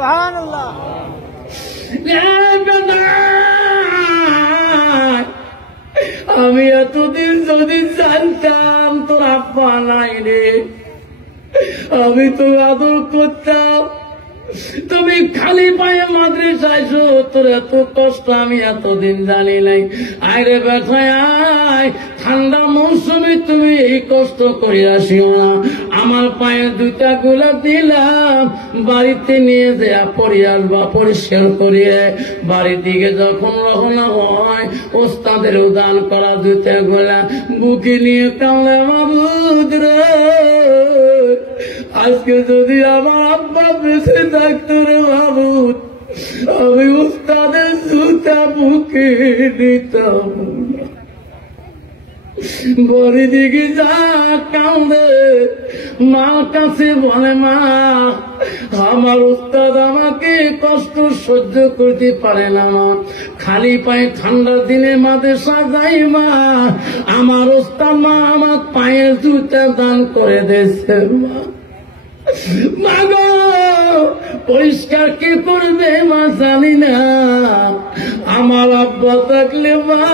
সুবহানাল্লাহ। আমি এতদিন যদি জানতাম তোর আব্বা নাই রে, আমি তো আদর করতাম। তুমি খালি পায়ে মাদ্রাসায় আইছো, তোর এত কষ্ট আমি এতদিন জানি নাই। আরে ব্যথায় আয়, ঠান্ডা মৌসুমে তুমি এই কষ্ট করে আসিও না। আমার পায়ে দুটা গোলাপ দিলাম, বাড়িতে নিয়ে যা পরে আসবা, পরিষ্কার করিয়ে বাড়ির দিকে যখন রওনা হয় ওস্তাদের উদান করা দুটা গোলাপ বুকে নিয়ে কাঁদে, মাবুদ রে আজকে যদি আমার আব্বা বেঁচে থাকতো রে মাবুদ, আমি উস্তাদের জুতা বুকে দিতাম। বড়ি দিকে যা কাঁদে, মার কাছে বলে মা আমার উস্তাদ আমাকে কষ্ট সহ্য করতে পারে না মা, খালি পায়ে ঠান্ডার দিনে মাদ্রাসা যাই মা, আমার উস্তাদ মা আমার পায়ে জুতা দান করে দিয়েছে মা। মাগো পরিষ্কার কে করবে মা জানি না, আমার আব্বা থাকলে মা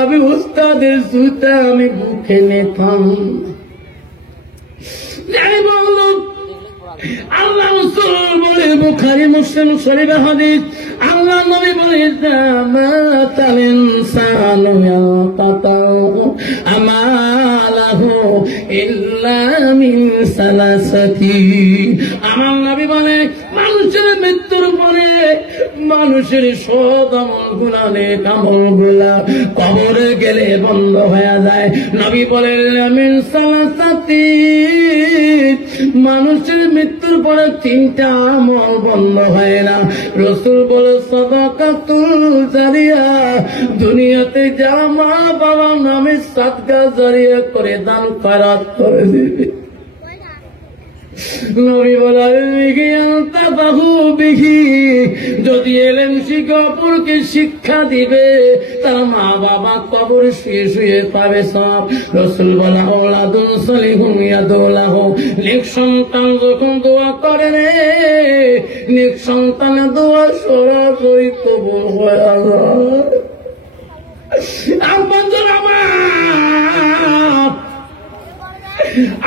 আমি উস্তাদের জুতা আমি বুকে নিতাম। আল্লাহ রাসূল বলে, বুখারী মুসলিম শরীফের হাদিস, আল্লাহ নবী বলে মাতাল ইনসানু ইয়াকাতাউ আমালাহু ইল্লা মিন সালাসাতি। আমার নবী বলে মানুষের মৃত্যুর পরে মানুষের সব আমলগুলা নেক আমলগুলা কবরে গেলে বন্ধ হয়ে যায়। নবী বলেন মিন সালাসাতি, মানুষের মৃত্যুর পরে তিনটা আমল বন্ধ হয় না। রাসূল বলে সাদাকাতুল জারিয়া, দুনিয়াতে যা মা বাবা নামে সাদকা জারিয়া করে দান খয়রাত করে দিবে। নবী বলেন যদি এলেন শিখে অপরকে শিক্ষা দিবে, তার মা বাবা কবর শুয়ে শুয়ে পাবে সব। রাসূল বলা ওলাদুন সালিহুন ইয়াদুলাহু, নেক সন্তান যখন দোয়া করে রে, নেক সন্তানের দোয়া সরাসরি কবুল হয়।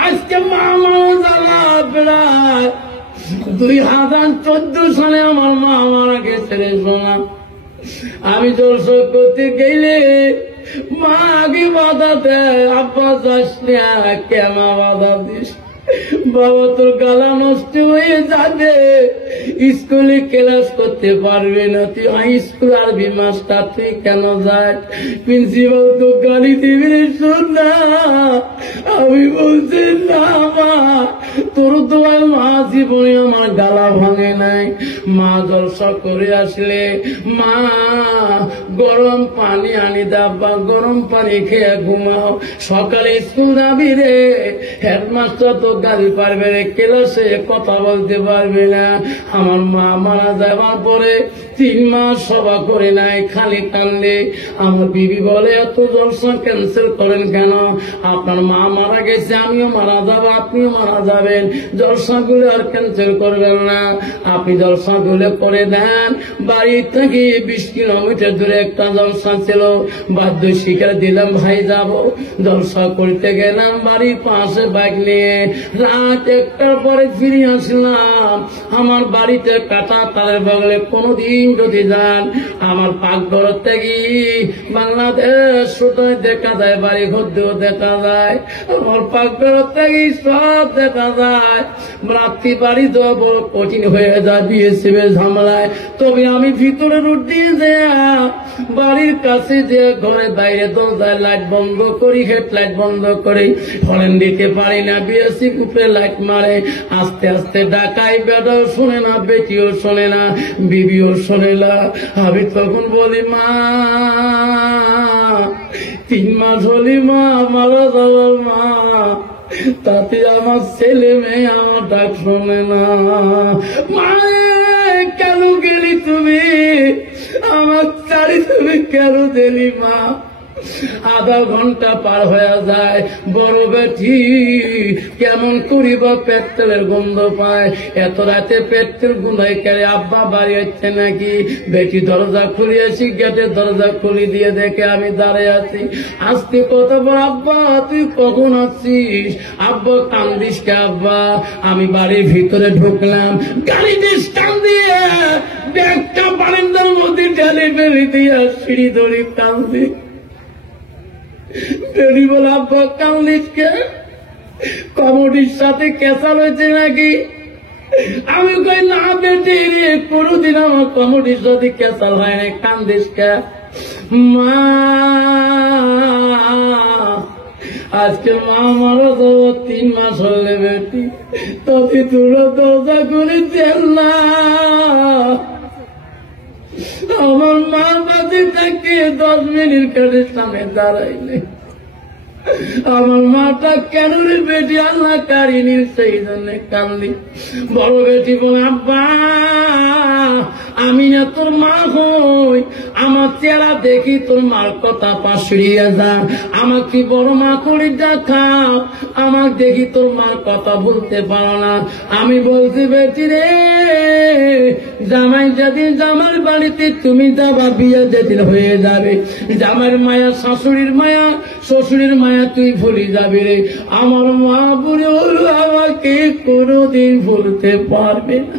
আজকে মা মারা প্রায় 2014 সালে আমার মা মারা গেছে রে সোনা। আমি জলসা করতে গেলে মা আগে বাধা দেয়, আব্বা যাস না, কেন বাধা দিস, বাবা তোর গালা নষ্ট হয়ে যাবে, স্কুলে ক্লাস করতে পারবে না, তুই হাই স্কুল আরবি মাস্টার তুই কেন যাস, প্রিন্সিপাল তো গালি দিবি রে সোনা। আমি বলছি না মা, তোর তোমার মা জীবনে আমার গালা ভাঙে নাই। মা জলসা করে আসলে মা গরম পানি আনি দাব্বা, গরম পানি খেয়ে ঘুমাও, সকালে স্কুল যাবি রে, হেডমাস্টার তো গালি পারবে রে, ক্লাসে কথা বলতে পারবে না। আমার মা মারা যাবার পরে 3 মাস সভা করে নাই, খালি কান্দে। আমার বিবি বলে এত জলসা ক্যান্সেল করেন কেন, আপনার মা মারা গেছে, আমিও মারা যাবো, আপনিও মারা যাবেন, জলসাগুলো আর ক্যান্সেল করবেন না, আপনি জলসাগুলো করে দেন। বাড়ি থেকে 20 কিলোমিটার দূরে একটা জলসা ছিল, বাধ্য স্বীকার দিলাম ভাই যাব। জলসা করতে গেলাম বাড়ির পাশে বাইক নিয়ে, রাত 1টার পরে ফিরে আসলাম। আমার বাড়িতে কাটা তারের বগলে কোনদিন যদি যান, আমার পাকঘর থেকে বাংলাদেশ শুধুই দেখা যায়, বাড়ি ঘর দিয়েও দেখা যায়, আমার পাকঘর থেকে সব দেখা যায়। রাত্রি বাড়ি দেওয়া বড় কঠিন হয়ে যায় বিএসএফ ঝামেলায়। তবে আমি ভিতরে রুট দিয়ে যাই, বাড়ির কাছে যে ঘরে বাইরে দরজায় লাইট বন্ধ করি, হেডলাইট বন্ধ করি, হরেন দিতে পারি না, বিএসএফ উপরে লাইট মারে। আস্তে আস্তে ডাকাই, বেটাও শোনে না, বেটিও শোনে না, বিবিও শোনে না। আমি তখন বলি মা 3 মাস হলি মা মারা যাওয়ার মা, তাতে আমার ছেলে মেয়ে আমার ডাক শোনে না। মা কেন গেলি তুমি, আমার চারি তুমি কেন দিলি মা, আধা ঘন্টা পার হয়ে যায়, বড় বেটি কেমন করিব পেট্রোলের গন্ধ পায়, এত রাতে পেট্রোল গুনাই করে আব্বা বাড়ি হচ্ছে নাকি। বেটি দরজা খুলিয়েছি, গেটের দরজা খুলি দিয়ে দেখে আমি দাঁড়িয়ে আছি। আজকে কত বড় আব্বা তুই কখন আসছিস? আব্বা কান্দিস কে আব্বা? আমি বাড়ির ভিতরে ঢুকলাম, গাড়িতে স্টান দিয়ে ব্যাগটা বারান্দার মধ্যে ঢেলে ফেলে দিয়ে সিঁড়ি ধরে কান্দি। বেটি বলে আব্বা কান্দিস কে? কমোডির সাথে কেঁচা রয়েছে নাকি? আমি কই না বেটি রে, কোনদিন আমার কমোডির সাথে কেঁচা হয় না, কান্দিস কে? মা আজকে মা মারা যাবো 3 মাস হলে বেটি, তবে তুলো দরজা করে দেন না। আমার মা বাদে তাকে 10 মিনিট কাটে সামনে দাঁড়াইলে আমার মাটা কেন রে বেটি আল্লাহ কারিনি, সেই জন্য কান্দি। বড় বেটি বলে আব্বা আমি না তোর মা হই, আমার চেহারা দেখি তোর মার কথা পাশড়িয়ে যা, আমাকে বড় মা করে দেখাও, আমাকে দেখি তোর মার কথা বলতে পারো না। আমি বলছি বেটি রে, জামাই যেদিন জামার বাড়িতে তুমি যাবা, বিয়ে যেদিন হয়ে যাবে, জামাইয়ের মায়া শাশুড়ির মায়া শ্বশুরের মায়া তুই ভুলে যাবি রে। আমার মা বুড়ি হল আমাকে কোনদিন ভুলতে পারবে না।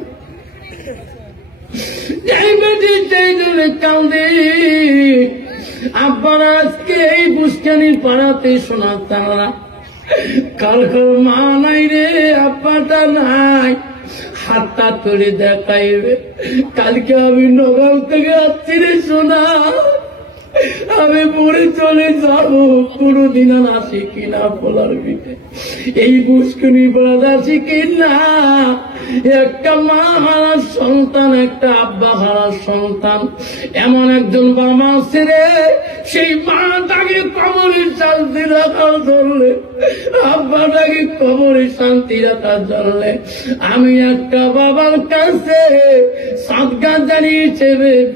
আব্বারা আজকে এই বুসকানির পাড়াতে শোনাতাম না, কালকার মা নাই রে, আব্বাটা নাই, হাতটা তুলে দেখাইবে। কালকে আমি নগর থেকে আসছি রে শোনা, আমি পড়ে চলে যাব, কোনদিন আর আসি কিনা বলার ভিতরে এই বুসকুনি বেড়াতে আসি কিনা। একটা মা হারার সন্তান, একটা আব্বা হারার সন্তান, এমন একজন বাবা আছে রে, সেই মাটাকে কবরের শান্তি রাখার জন্য, আব্বাটাকে কবরের শান্তি রাখার জন্য আমি একটা বাবার কাছে সাদকা জানিয়েছে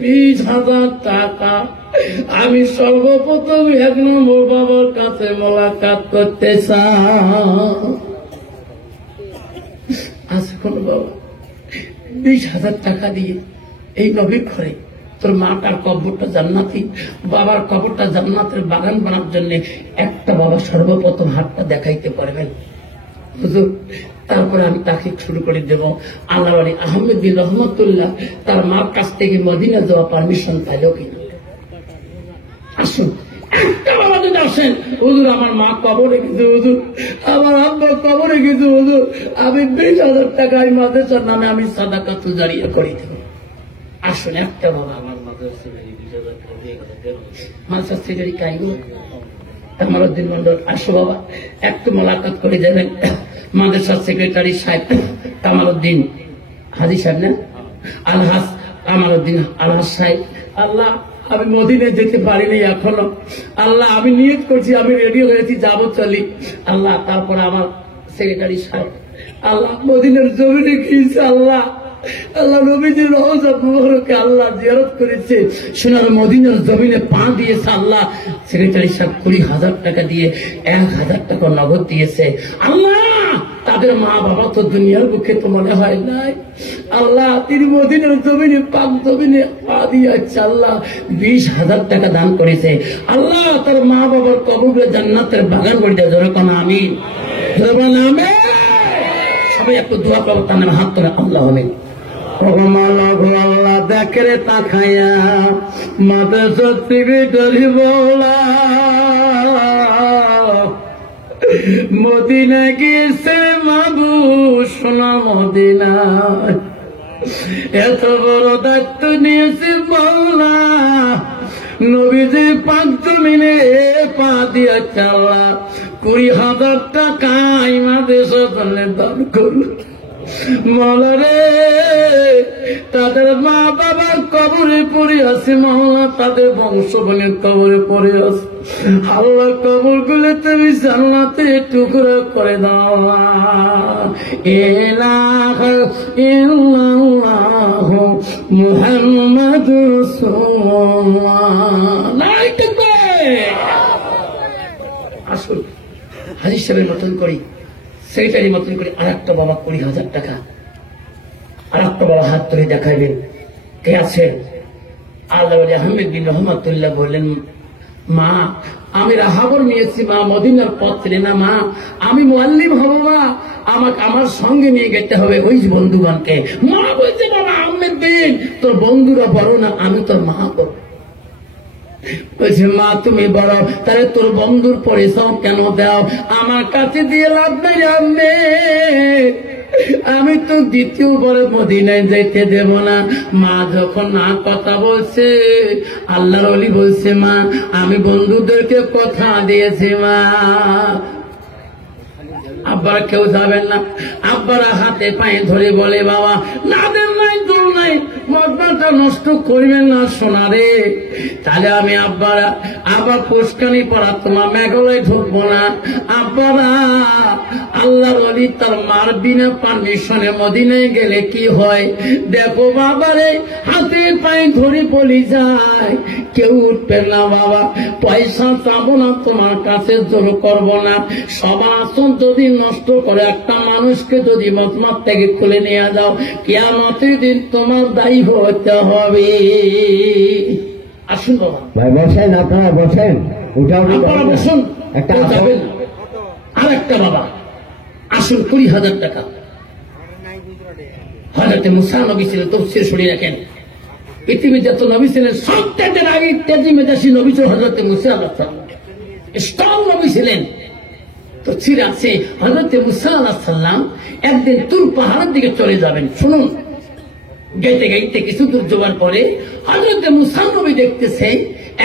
20,000 টাকা। আমি সর্বপ্রথম 1 নম্বর বাবার কাছে মোলাকাত করতে চাই। আছে কোন বাবা 20,000 টাকা দিয়ে এই নবীর ঘরে তোর মাটার কবরটা জান্নাতি, বাবার কবরটা জান্নাতের বাগান বানার জন্য একটা বাবা সর্বপ্রথম হাতটা দেখাইতে পারবেন হুজুর। তারপরে আমি তাকে শুরু করে দেব। আল্লাহ বাড়ি আহমেদ বিন রহমতুল্লাহ তার মার কাছ থেকে মদিনা যাওয়া পারমিশন পাইল কিনা? আসুন একটা বাবা যদি আসেন, হুজুর আমার মা কবরে গেছে, হুজুর আমার আব্বা কবরে গেছে, হুজুর আমি 20,000 টাকা এই মাদ্রাসার নামে আমি সাদাকা জারিয়া করে দেব। আসুন একটা বাবা আমার মাদ্রাসা সেক্রেটারি কাইব কামালউদ্দিন মন্ডল, আসো বাবা একটু মোলাকাত করে যাবেন। মাদ্রাসার সেক্রেটারি সাহেব কামালউদ্দিন হাজি সাহেব না, আলহাস কামালউদ্দিন আলহাস সাহেব। আল্লাহ আমি মদিনায় যেতে পারিনি এখনো, আল্লাহ আমি নিয়ত করছি, আমি রেডি হয়েছি যাবো চলি। আল্লাহ তারপরে আমার সেক্রেটারি সাহেব আল্লাহ মদিনার জমিনে গিয়েছে, আল্লাহ আল্লাহ নবীজির রওজা মুবারকে আল্লাহ জিয়ারত করেছে, সোনার মদিনার জমিনে পা দিয়েছে। আল্লাহ সেক্রেটারি সাহেব 20,000 টাকা দিয়ে 1,000 টাকা নগদ দিয়েছে। আল্লাহ তাদের মা বাবা তো দুনিয়ার বুকে তো মনে হয় নাই, আল্লাহ তিনি মদিনার জমিনে পাক জমিনে পা দিয়েছে। আল্লাহ 20,000 টাকা দান করেছে। আল্লাহ তার মা বাবার কবরে জান্নাতের বাগান করে দেয়। যেরকম আমিন আমিন। সবাই একটু দোয়া করো, তার নামে হাত তোলে। আল্লাহ আমিন। আল্লাহ দেখে রে তাকাইয়া মাদ্রাসা সেক্রেটারি বলা মদিনা গেছে মাবু সোনা মদিনা, এত বড় দায়িত্ব নিয়েছে বলা নবীজি পাক জমিনে পা দিয়েছে। আল্লাহ 20,000 টাকা মাদ্রাসার জন্য দান করল। মৌলা রে তাদের মা বাবার কবরে পড়ে আছে, মহল্লা তাদের বংশ বোনের কবরে পড়ে আছে। আল্লাহ কবর গুলো তুমি জান্নাতে টুকরো করে দাও। ইলাহা ইল্লাল্লাহু মুহাম্মাদুর রাসূলুল্লাহ। হাজির সাহেবের মতন করি, সেক্রেটারি মতন করি। আর একটা বাবা 20,000 টাকা। আর একটা বাবা হাত ধরে দেখাইবেন কে আছেন? আল্লাহ আহমেদ বিন রহমাতুল্লাহ বললেন, মা আমি রাহাবর নিয়েছি মা, মদিনার পত্রে না মা, আমি মুআল্লিম হব মা, আমাকে আমার সঙ্গে নিয়ে যেতে হবে ওই বন্ধুগণকে। মা বলছে, বাবা আহমেদ বিন তোর বন্ধুরা বড় না, আমি তোর মা বড়। বলছে, মা তুমি বড়, তাহলে তোর বন্ধুর পরিচয় কেন দাও? আমার কাছে দিয়ে লাভ নাই আহমেদ, আমি তো দ্বিতীয়বারে মদিনায় যাইতে দেব না। মা যখন না কথা বলছে, আল্লাহর ওলি বলছে, মা আমি বন্ধুদেরকে কথা দিয়েছি মা, আব্বারা কেউ যাবেন না। আব্বারা হাতে পায়ে ধরে বলে, বাবা নাদের নাই দোল নাই, মজমাটা নষ্ট করবেন না সোনারে। তাহলে আমি আব্বারা আবার পুষ্কানি পড়া তোমার মেঘলায় ঢুকবো না। আব্বারা আল্লাহর ওলি তার মার বিনা পারমিশনে মদিনায় গেলে কি হয় দেখো বাবারে, হাতে পায়ে ধরে বলি যায় কেউ উঠবে না বাবা, পয়সা চাবো না তোমার কাছে, জোর করবো না। সবার আসন যদি নষ্ট করে একটা মানুষকে যদি মজমার থেকে খুলে নিয়ে যাও, কিয়ামতের দিন তোমার দায়ী হতে হবে। আসুন বাবা, ভাই বসেন, আপনারা বসেন, আপনারা বসুন, একটা যাবেন না। আর একটা বাবা আসুন, 20,000 টাকা। হযরত মুসা নবী ছিলেন, তফসির শুনে রাখেন, পৃথিবীর যত নবী ছিলেন সব তেজের আগে তেজি মেজাসী নবী ছিল হযরত মুসা আলাইহিস সালাম, স্ট্রং নবী ছিলেন। তো ছিল আছে হযরত মুসা আলাইহিস সালাম একদিন তুর পাহাড়ের দিকে চলে যাবেন। শুনুন, গেতে গেতে কিছু দূর যাওয়ার পরে হযরত মুসা নবী দেখতেছে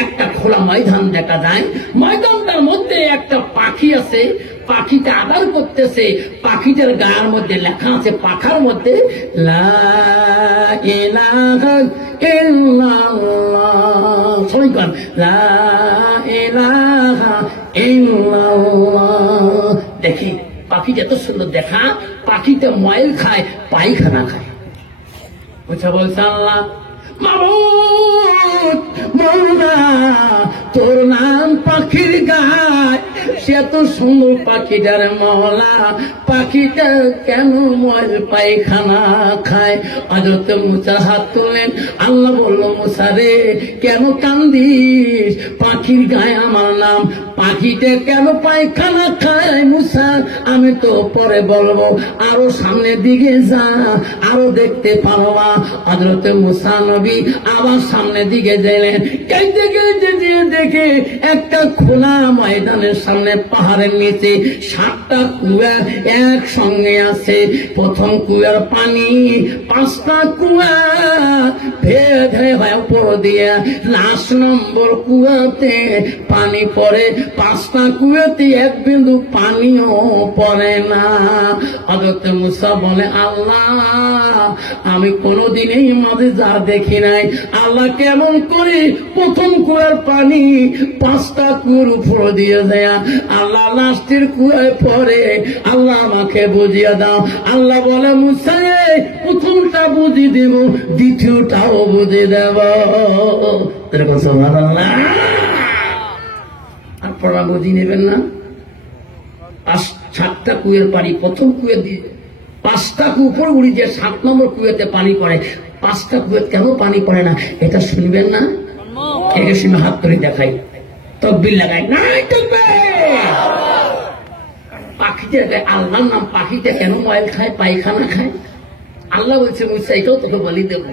একটা খোলা ময়দান দেখা যায়, ময়দানটার মধ্যে একটা পাখি আছে, পাখিটা আদর করতেছে। পাখিটার গায়ের মধ্যে লেখা আছে, পাখার মধ্যে লা ইলাহা ইল্লাল্লাহ, সবাই বলেন লা ইলাহা ইল্লাল্লাহ। দেখি পাখিটা এত সুন্দর দেখা, পাখিটা ময়ল খায়, পায়খানা খায়। বুঝা বলছে, আল্লাহ মাবুদ মৌলা তোর নাম পাখির গায়, সে এত সুন্দর পাখিটার মহলা, পাখিটা কেন ময়ল পায়খানা খায়? হযরত মুসা হাত তুললেন, আল্লাহ বলল, মুসা রে কেন কান্দিস? পাখির গায়ে আমার নাম, পাখিটা কেন পায়খানা খায়? মুসা আমি তো পরে বলবো, আরো সামনের দিকে যা, আরো দেখতে পারবা। হযরত মুসা নবী আবার সামনের দিকে গেলেন, দেখে একটা খোলা ময়দানের সামনে পাহাড়ের নিচে 7টা কুয়া একসঙ্গে আছে। প্রথম কুয়ার পানি 5টা কুয়া ভেদ হয় উপর দিয়ে, লাস্ট নম্বর কুয়াতে পানি পড়ে, 5টা কুয়াতে এক বিন্দু পানিও পড়ে না। হযরত মুসা বলে, আল্লাহ আমি কোনদিন এই মাঝে যা দেখি নাই, আল্লাহ কেমন করে প্রথম কুয়ার পানি 5টা কুয়ার উপর দিয়ে দেয়া, আল্লাহ লাস্টের কুয়ায় পড়ে, আল্লাহ আমাকে বুঝিয়ে দাও। আল্লাহ বলে, মুসা প্রথমটা বুঝিয়ে দেব, দ্বিতীয়টাও বুঝিয়ে দেব। সুবহানাল্লাহ। আপনারা বুঝিয়ে নেবেন না? 7টা কুয়ের পানি প্রথম কুয়ে দিয়ে 5টা কু উপর উড়ি দিয়ে 7 নম্বর কুয়েতে পানি পড়ে, 5টা কুয়ে কেন পানি পড়ে না এটা শুনবেন না? একে শুনে হাত ধরে দেখাই, তকবীর লাগাই, নাই তকবীর। পাখিতে আল্লাহর নাম, পাখিতে কেন ময়ল খায়, পায়খানা খায়? আল্লাহ বলছে, মুসা এটাও তোকে বলি দেবো,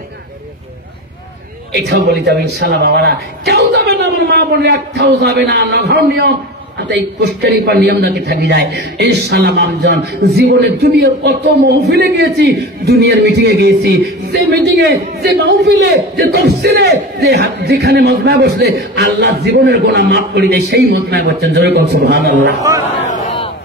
এটাও বলি যাবে ইনশাআল্লাহ। বাবারা কেউ যাবে না, আমার মা বলে একটাও যাবে না, নঘর নিয়ম। পুষ্কারি পর নিয়ম নাকি থাকি যায় ইনশাআল্লাহ। আমজন জীবনে দুনিয়ার কত মহফিলে গিয়েছি, দুনিয়ার মিটিং এ গিয়েছি, যে মিটিং এ, যে মহফিলে, যে তফসিলে, যেখানে মজমায় বসলে আল্লাহ জীবনের গোনা মাফ করে দেয়, সেই মজমায় বলছেন জোরে কোন সুবহানাল্লাহ।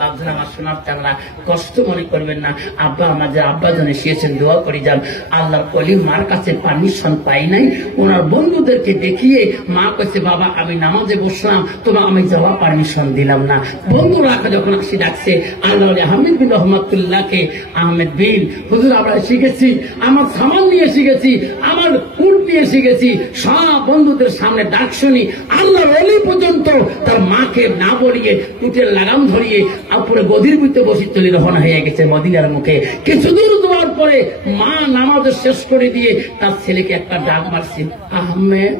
আপনারা আমার শোনার চাংলা কষ্ট মনে করবেন না। আব্বা আমার যে আব্বা জনে শিয়েছেন, দোয়া করে যান। আল্লাহর কলি মার কাছে পারমিশন পাই নাই, ওনার বন্ধুদেরকে দেখিয়ে মা কইছে, বাবা আমি নামাজে বসলাম, তোমার আমি যাওয়া পারমিশন দিলাম না। বন্ধুরা যখন আসি ডাকছে, আল্লাহ আহমেদ বিন রহমাতুল্লাহকে, আহমেদ বিন হুজুর আমরা শিখেছি, আমার সামান নিয়ে শিখেছি, আমার উট নিয়ে শিখেছি, সব বন্ধুদের সামনে ডাক শুনি, আল্লাহর ওলি পর্যন্ত তার মাকে না বলিয়ে উটের লাগাম ধরিয়ে উপরে গদির ভিতরে বসে চলে রওনা হয়ে গেছে মদিনার মুখে। কিছু দূর যাওয়ার পরে মা নামাজ শেষ করে দিয়ে তার ছেলেকে একটা ডাক মারছে, আহমেদ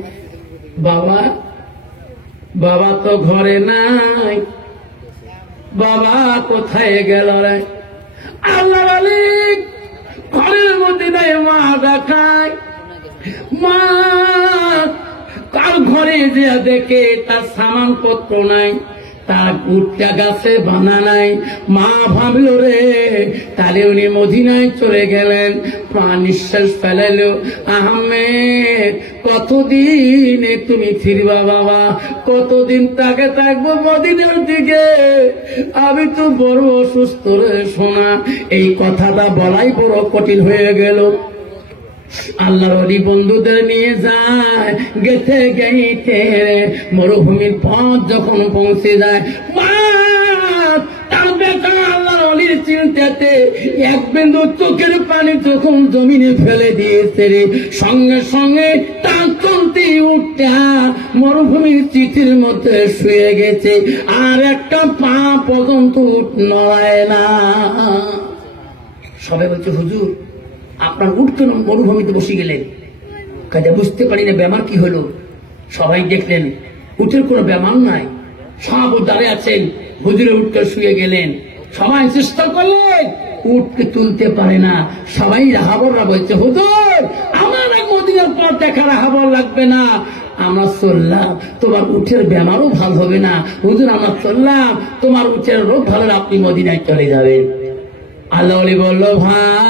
বাবা, বাবা তো ঘরে নাই, বাবা কোথায় গেল রে? আল্লাহর ওলি ঘরের মধ্যে নাই, মা দেখায়, মা তার ঘরে যে দেখে তার সামান পত্র নাই, তার উটটা গাছে বানা নাই। মা ভাবল রে তাহলে উনি মদিনায় চলে গেলেন। মা নিঃশ্বাস ফেলাইল, আহমেদ কতদিন তুমি ফিরবা বাবা, কতদিন তাকে থাকবো মদিনার দিকে, আমি তো বড় অসুস্থ রে সোনা। এই কথাটা বলাই বড় কঠিন হয়ে গেল। আল্লাহর ওলি বন্ধুদের নিয়ে যায়, গেতে গেতে মরুভূমির পথ যখন পৌঁছে যায়, মা তার বেটা আল্লাহর ওলির চিন্তাতে এক বিন্দু চোখের পানি যখন জমিনে ফেলে দিয়েছে রে, সঙ্গে সঙ্গে তার চলতে উঠটা মরুভূমির চিঠির মধ্যে শুয়ে গেছে, আর একটা পা পর্যন্ত উঠ নড়ায় না। সবাই বলছে, হুজুর আপনার উট কেন মরুভূমিতে বসে গেলেন? কাজে বুঝতে পারি না বেমার কি হলো। সবাই দেখলেন উটের কোনো বেমার নাই, সব দাঁড়িয়ে আছেন, হুজুরে উঠকে শুয়ে গেলেন। সবাই চেষ্টা করলেন, উটকে তুলতে পারে না। সবাই রাহাবররা বলছে, হুজুর আমার মদিনার পর দেখা রাহাবর লাগবে না, আমরা চললাম, তোমার উঠের বেমারও ভালো হবে না। হুজুর আমরা চললাম, তোমার উঠের রোগ ভালো, আপনি মদিনায় চলে যাবেন। আল্লাহ ওলি বলল, ভাই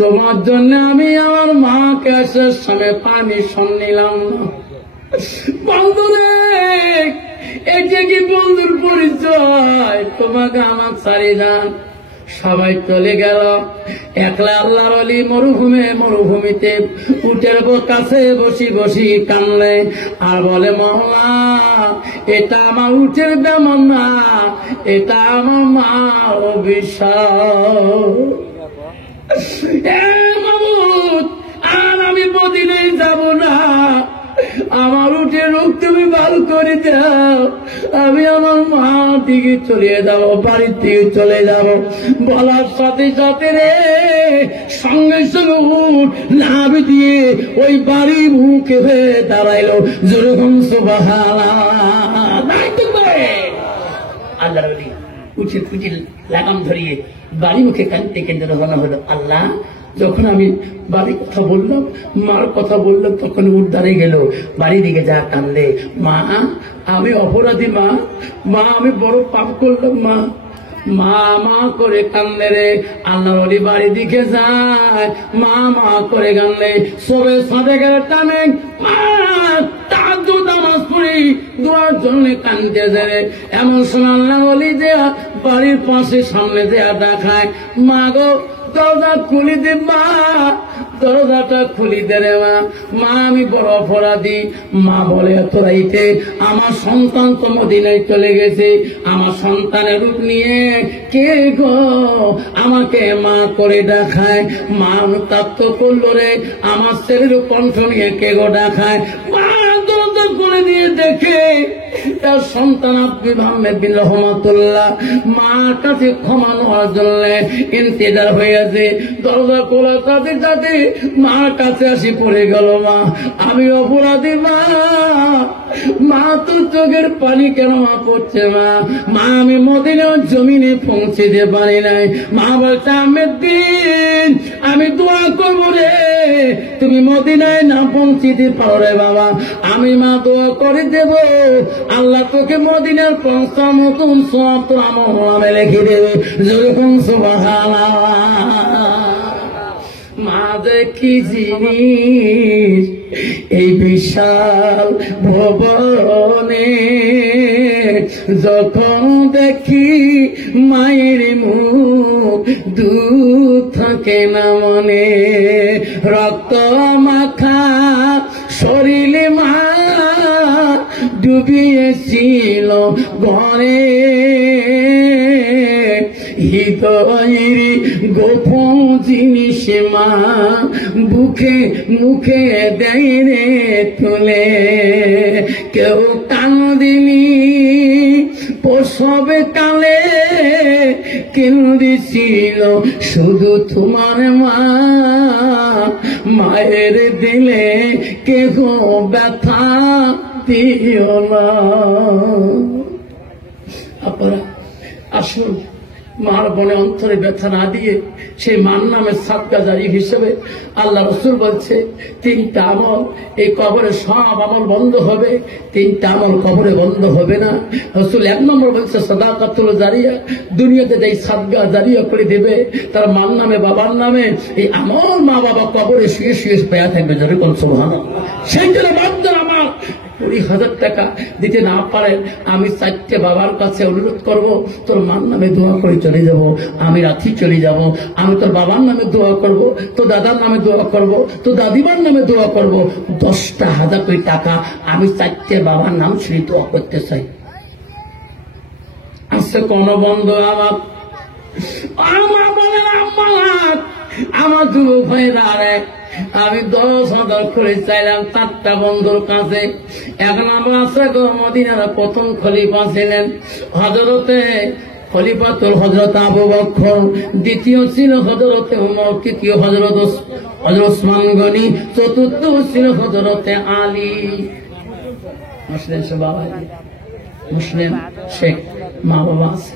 তোমার জন্য আমি আমার মাকে আসার সময় পারমিশন নিলাম না। বন্ধুরে এই যে কি বন্ধুর পরিচয়, তোমাকে আমার ছাড়ি যান। সবাই চলে গেল, একলা আল্লাহর ওলি মরুভূমিতে উটের কাছে বসি বসি কানলে আর বলে, মহল্লা এটা আমার উটের বেমন না, এটা আমার মা অবিশ্বাস। আর আমি মদিনায় যাব না, আমার উঠে রোগ তুমি ভালো করে দাও, আমি আমার মা দিকে চলে যাবো, বাড়ির দিকে চলে যাব। বলার সাথে সাথে রে সঙ্গে সঙ্গে উঠ লাভ দিয়ে ওই বাড়ি মুখে হয়ে দাঁড়াইলো। যেরকম আল্লাহ উঠে পুঁজি লাগাম ধরিয়ে বাড়ি মুখে কানতে কেন্দ্র রওনা হলো। আল্লাহ যখন আমি বাড়ির কথা বললাম, মার কথা বললাম, তখন উঠ দাঁড়িয়ে গেল, বাড়ি দিকে যা কানলে, মা আমি অপরাধী, মা মা আমি বড় পাপ করলাম, মা মা মা করে কান্দে রে। আল্লাহর ওলি বাড়ি দিকে যায়, মা মা করে কান্দে। সবে সাথে গেলে টানে, মা তাহাজ্জুদ নামাজ পড়ি দোয়ার জন্য কান্দতে যায়। এমন সময় আল্লাহর ওলি দেয়া বাড়ির পাশে সামনে দেয়া দেখায়, মা গো দরজা খুলি দে, মা দরজাটা খুলি দে রে মা, মা আমি বড় অপরাধী। মা বলে, এত রাইতে আমার সন্তান তো মদিনায় চলে গেছে, আমার সন্তানের রূপ নিয়ে কে গো আমাকে মা করে ডাকায়? মা অনুতাপ্ত করলো রে, আমার ছেলের কণ্ঠ নিয়ে কে গো ডাকায়? মা দরজা করে দিয়ে দেখে তার সন্তান আব্দুল আহমেদ বিন রহমাতুল্লাহ মার কাছে ক্ষমা নেওয়ার জন্য ইন্তজার হয়েছে। দরজা খোলার সাথে সাথে মার কাছে আসি পড়ে গেল, মা আমি অপরাধী, মা মা তোর চোখের পানি কেন মা পড়ছে? মা মা আমি মদিনার জমিনে পৌঁছে দিতে পারি নাই। মা বলছে, আহমেদ দিন আমি দোয়া করবো রে, তুমি মদিনায় না পৌঁছিতে পারো রে বাবা, আমি মা দোয়া করে দেব, আল্লাহ তোকে মদিনার পৌঁছা মতন সব তোর আমল নামে লিখে দেবে। যেরকম সুবহানাল্লাহ। মা যে কি জিনিস এই বিশাল ভবনে, যখন দেখি মায়ের মুখ দুঃখ থাকে না মনে, রক্ত মাখা শরীরে মা ডুবিয়েছিল ঘরে, হৃদয়ের গোপন জিনিস মা বুকে মুখে দেয় রে তুলে কেউ কান্দিনি প্রসবে কালে কেন্দিছিল শুধু তোমার মা মায়ের দিলে কেহ ব্যথা দিও না আপনারা আসুন মার বনে অন্তরে ব্যথা না দিয়ে সেই মার নামের সাদকা জারি হিসেবে আল্লাহ রসুল বলছে 3টা আমল এই কবরে সব আমল বন্ধ হবে 3টা আমল কবরে বন্ধ হবে না রসুল 1 নম্বর বলছে সাদাকাতুল জারিয়া দুনিয়াতে যেই সাদকা জারিয়া করে দেবে তার মার নামে বাবার নামে এই আমল মা বাবা কবরে শুয়ে শুয়ে পেয়া থাকবে যেরকম সুবহানাল্লাহ সেই জন্য বাচ্চারা আমার 20,000 টাকা দিতে না পারেন আমি 4টে বাবার কাছে অনুরোধ করব তোর মার নামে দোয়া করে চলে যাব আমি রাত্রি চলে যাব আমি তোর বাবার নামে দোয়া করব তোর দাদার নামে দোয়া করব তোর দাদিমার নামে দোয়া করব 10,000 করে টাকা আমি 4টে বাবার নাম ছেড়ে দোয়া করতে চাই আজকে কোন বন্ধু আমার যুবক ভাইরা আমি 10,000 করে চাইলাম 4টা বন্ধুর কাছে। 1 নম্বর আছে মদিনার প্রথম খলিফা ছিলেন হযরতে খলিফাতুল হযরত আবু বকর, দ্বিতীয় ছিল হযরতে ওমর, তৃতীয় হযরত ওসমান গনি, চতুর্থ ছিল হযরতে আলী। মুসলিম বাবা মুসলিম শেখ মা বাবা আছে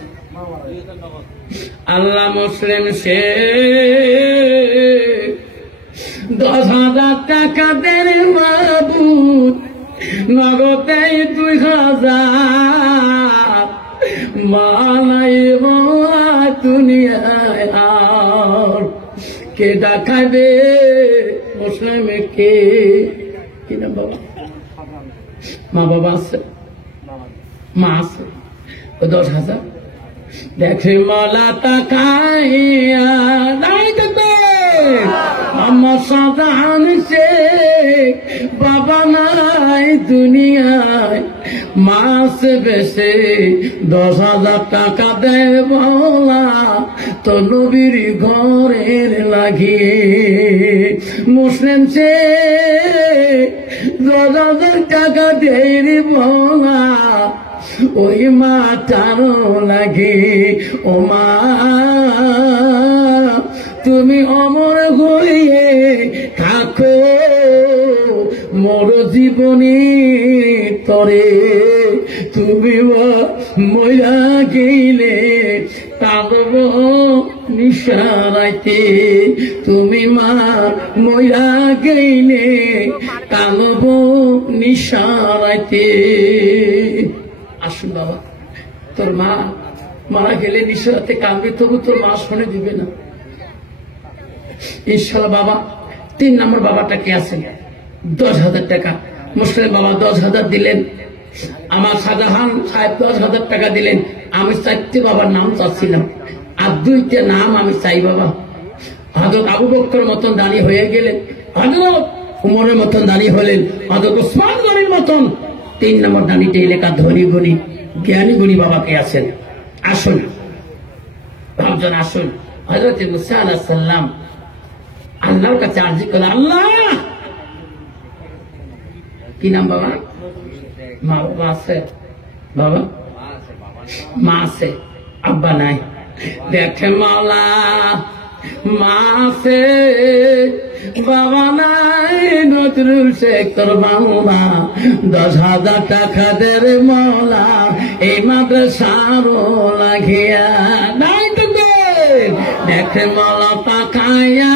আল্লাহ মুসলিম শেখ 10,000 টাকা দেন মাবুদ নগদে 2,000 মালাই দুনিয়ায় আর কে ডাকাবে মুসলিম কে কি না বাবা মা বাবা আছে মা আছে 10,000 দেখে মালা তাকাইয়া নাই দেখবে আমার সাধারণ শেখ বাবা নাই দুনিয়ায় মাস বেশে 10,000 টাকা দেয় বলা তো নবীর ঘরের লাগিয়ে মুসলিম শেখ 10,000 টাকা দেয় বলা ওই মাটারও লাগে ও মা তুমি অমর হয়ে থাকো মোর জীবনী তরে তুমি মইরা গেলে কাঁদব নিশারাইতে তুমি মা মইরা গেলে কাঁদব নিশারাইতে আসুন বাবা তোর মা মারা গেলে নিশারাতে কাঁদবে তবু তোর মা শুনে দিবে না ইনশাআল্লাহ বাবা 3 নম্বর বাবাটা কে আছেন 10,000 টাকা মুসলিম বাবা 10,000 দিলেন আমার শাহজাহান সাহেব 10,000 টাকা দিলেন আমি 4টে বাবার নাম চাচ্ছিলাম আর 2টা নাম আমি চাই বাবা হযরত আবু বকর মতন দাঁড়িয়ে হয়ে গেলেন হযরত উমরের মতন দাঁড়িয়ে হলেন হযরত ওসমান গনির মতন 3 নম্বর দাঁড়িয়ে এলাকা ধনী গুণী জ্ঞানী গুণী বাবা কে আছেন আসুন ভাবজন আসুন হযরত মুসা আলাইহিস সালাম আল্লাহর কাছে আরজি করে আল্লাহ কি নাম বাবা মা বাবা আছে বাবা মা আছে আব্বা নাই দেখে মাওলা মা আছে বাবা নাই নজরুল শেখ তোর বাংলা 10,000 টাকা দের মৌলা এই মাদ্রাসারও লাগিয়া নাই দেখে মালা পাকাইয়া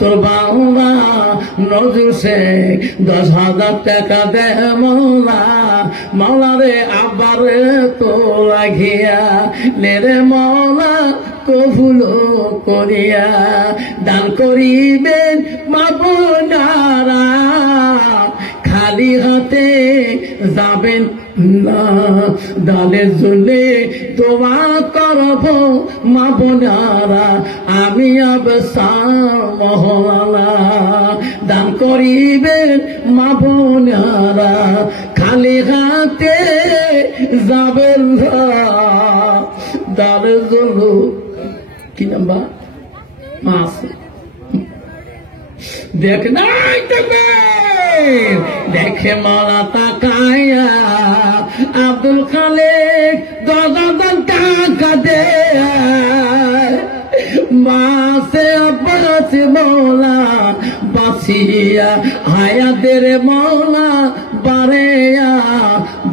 তোর বাবা নজরুল শেখ 10,000 টাকা দে মৌলা মৌলা রে আবারে তো লাগিয়া রে মৌলা কবুল করিয়া দান করিবেন মা বোনারা খালি হাতে যাবেন না দানের জন্যে দোয়া করব মা বোনারা আমি আবসার মহলা দান করিবেন মা বোনারা খালি হাতে যাবেন না দানের জন্য কি নাম্বার মা আছে দেখ নাই দেখে মালা তাকায়া আব্দুল খালেক 10,000 টাকা দে মাসে পড়ছে মৌলা বাসিয়া হায়াতের মৌলা বারেয়া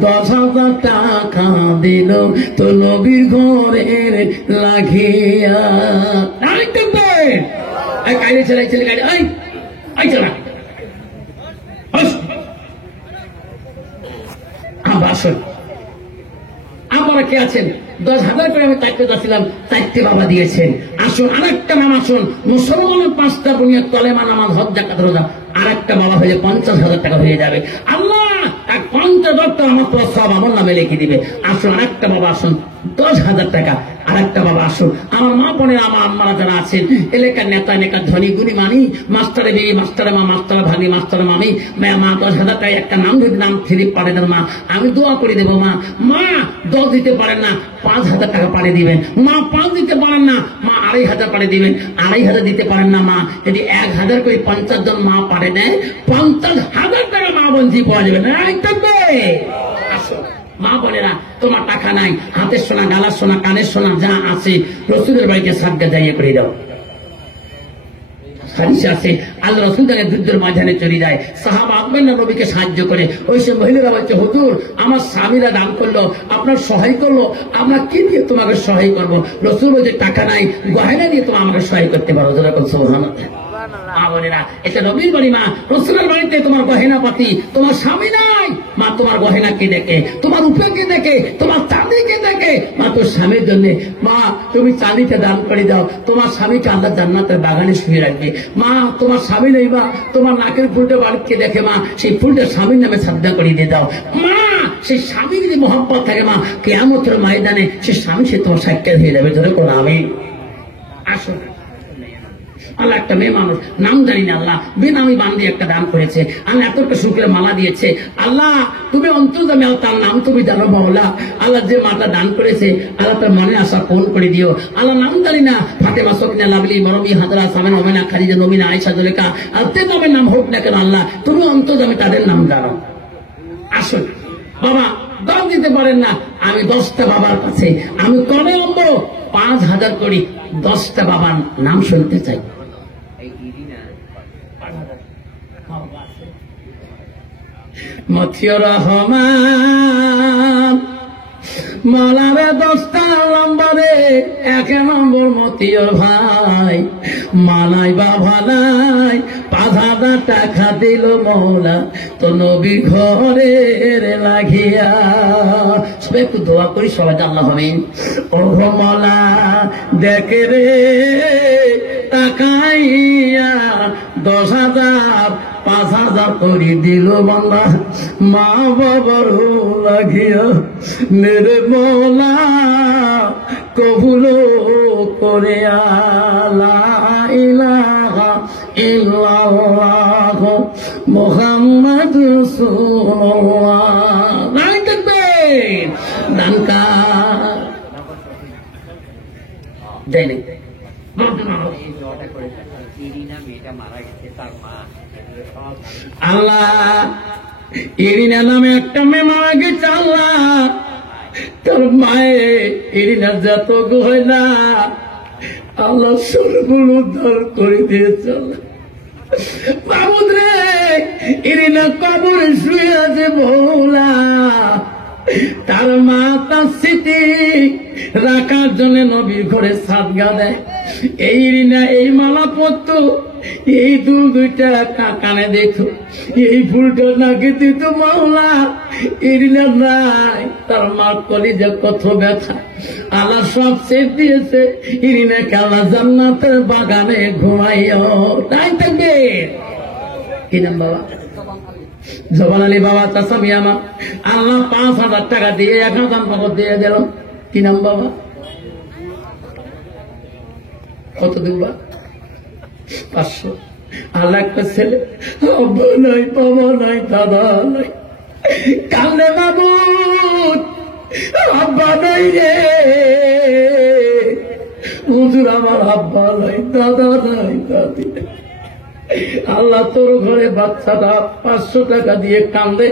10,000 টাকা দিল তো নবীর ঘরের লাগিয়া গাড়ি চালাই ছেলে গাড়ি চলা আসুন আপনারা কে আছেন 10,000 করে আমি চারটে যাচ্ছিলাম 4টে বাবা দিয়েছেন আসুন আরেকটা নাম আসুন মুসলমানের 5টা বুনিয়াদ কলেমা নামাজ হজ যাকাত রোজা আরেকটা বাবা হয়ে 50,000 টাকা হয়ে যাবে আল্লাহ 50,000 টাকা আমার তো সব আমার নামে লিখে দিবে আসুন আরেকটা বাবা আসুন 10,000 টাকা আরেকটা বাবা আসুন আমার মা বোনের আমার আম্মারা যারা আছেন এলাকার নেতা নেতা ধনী গুণী মানি মাস্টারে বিয়ে মাস্টারে মা মাস্টারে ভাবি মাস্টারে মামি মা 10,000 টাকা একটা নাম যদি নাম ফিরে পারে না মা আমি দোয়া করে দেবো মা 10 দিতে পারেন না 5,000 টাকা পাঠিয়ে দিবেন মা 5 দিতে পারেন না মা 2,500 পাঠিয়ে দিবেন 2,500 দিতে পারেন না মা যদি 1,000 করে 50 জন মা পারে নেয় 50,000 টাকা মা বঞ্চি পাওয়া যাবে না আসো মা বোনেরা তোমার টাকা নাই হাতের সোনা গালার সোনা কানের সোনা যা আছে রসুলের বাড়িতে সাদগা যাইয়ে করে দাও আছে আল্লাহ রসুল তাকে যুদ্ধের মাঝখানে চলে যায় সাহাবা আব্বান নবীকে সাহায্য করে ওই সব মহিলারা বলছে হুজুর আমার স্বামীরা দান করলো আপনার সহায় করলো আমরা কি দিয়ে তোমাকে সহায় করবো রসুল বলছে টাকা নাই গয়না দিয়ে তোমার আমাকে সহায় করতে পারো যেরকম সুবহানাল্লাহ মা বোনেরা এটা নবীর বাড়ি মা রসুলের বাড়িতে তোমার গহেনা পাতি তোমার স্বামী নাই মা তোমার গহেনা কে দেখে তোমার উপরে কে দেখে তোমার চাঁদি কে দেখে মা তোর স্বামীর জন্য মা তুমি চাঁদিতে দান করে দাও তোমার স্বামীকে আল্লাহ জান্নাতের বাগানে শুয়ে রাখবে মা তোমার স্বামী নেই মা তোমার নাকের ফুলটা বাড়িকে দেখে মা সেই ফুলটা স্বামীর নামে সাজদা করে দিয়ে দাও মা সেই স্বামী যদি মহব্বত থাকে মা কিয়ামতের ময়দানে সেই স্বামী সে তোমার সাক্ষাৎ হয়ে যাবে ধরে কোন আমি আসো আল্লাহ একটা মেয়ে মানুষ নাম জানি না আল্লাহ বেনামি বান্দি একটা দান করেছে আল্লাহ এতটা শুক্রের মালা দিয়েছে আল্লাহ তুমি অন্তর্জামী তার নাম তুমি জানো মাওলা আল্লাহ যে মাটা দান করেছে আল্লাহ তার মনে আসা ফোন করে দিও আল্লাহ নাম জানি না ফাতেমা সকিনা লাভলি মরমি হাজরা সামেন ওমেনা খাদিজা নমিনা আয়েশা জুলেখা আর তে নামের নাম হোক না কেন আল্লাহ তুমি অন্তর্জামী তাদের নাম জানো আসুন বাবা দাম দিতে পারেন না আমি 10টা বাবার কাছে আমি কবে অম্ব 5,000 করি 10টা বাবার নাম শুনতে চাই মতিউর রহমান মালারে 10টা নম্বরে 1 নম্বর মতিউর ভাই মালাই বা ভালাই 5,000 টাকা দিল মৌলা তো নবী ঘরের লাগিয়া সবাই একটু দোয়া করি সবাই আল্লাহ হবে ও মৌলা দেখে রে তাকাইয়া 10,000 5,000 করে দিল বাংলা মা বাবার লাগিয়া মেরে মৌলা কবুল করে লা ইলাহা ইল্লাল্লাহ মুহাম্মাদুর রাসূলুল্লাহ দানকা দেন আল্লাহ ইরিনা নামে একটা মেয়ে মারা গেছে আল্লাহ তোর মায়ে ইরিনা যত গয়না আল্লাহ সবগুলো উদ্ধার করে দিয়েছে মাহমুদ রে ইরিনা কবরে শুয়ে আছে ভোলা তার মা তার স্মৃতি রাখার জন্য নবীর ঘরে সাদগা দেয় এই রিনা এই মালা পরত এই দুল 2টা কানে দেখো এই ফুলটা নাকি দিত মাওলা এই রিনা নাই তার মা কলিজা কত ব্যথা আল্লাহ সব শেষ দিয়েছে ইরিনাকে আল্লাহ জান্নাতের বাগানে ঘুমাইও তাই থাকবে কি নাম বাবা জবান আলী বাবা চাষা মিয়ামা আল্লাহ 5,000 টাকা দিয়ে 1,000 টাকা দিয়ে দিল কি নাম বাবা কত দিবা 500 আল্লাহ একটা ছেলে আব্বা নাই বাবা নাই দাদা নাই কান্দে বাবু আব্বা নাই রে হুজুর আমার আব্বা নাই, দাদা নাই, দাদি নাই। আল্লাহ তোর ঘরে বাচ্চাটা 500 টাকা দিয়ে কান্দে,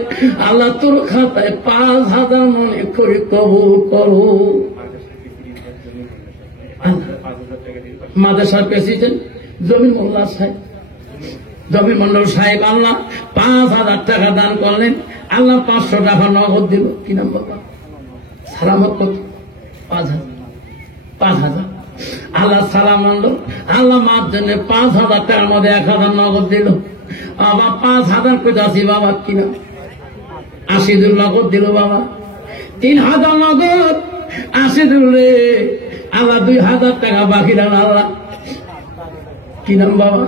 আল্লাহ তোর খাতায় 5,000 মনে করে কবুল করো। মাদ্রাসার প্রেসিডেন্ট জমির মোল্লা সাহেব, জমির মন্ডল সাহেব আল্লাহ 5,000 টাকা দান করলেন, আল্লাহ 500 টাকা নগদ দিল। কি নাম বললাম? সালামত কত? 5,000। আল্লাহ সালাম আনলো, আল্লাহ মার জন্য 5,000 টাকার মধ্যে 1,000 নগদ দিল। আবার 5,000 কোথা আছি বাবা? কি নাম? 80 নগদ দিল বাবা। 3,000 নগদ 80 রে। আল্লাহ 2,000 টাকা বাকি রান। আল্লাহ কি নাম বাবা?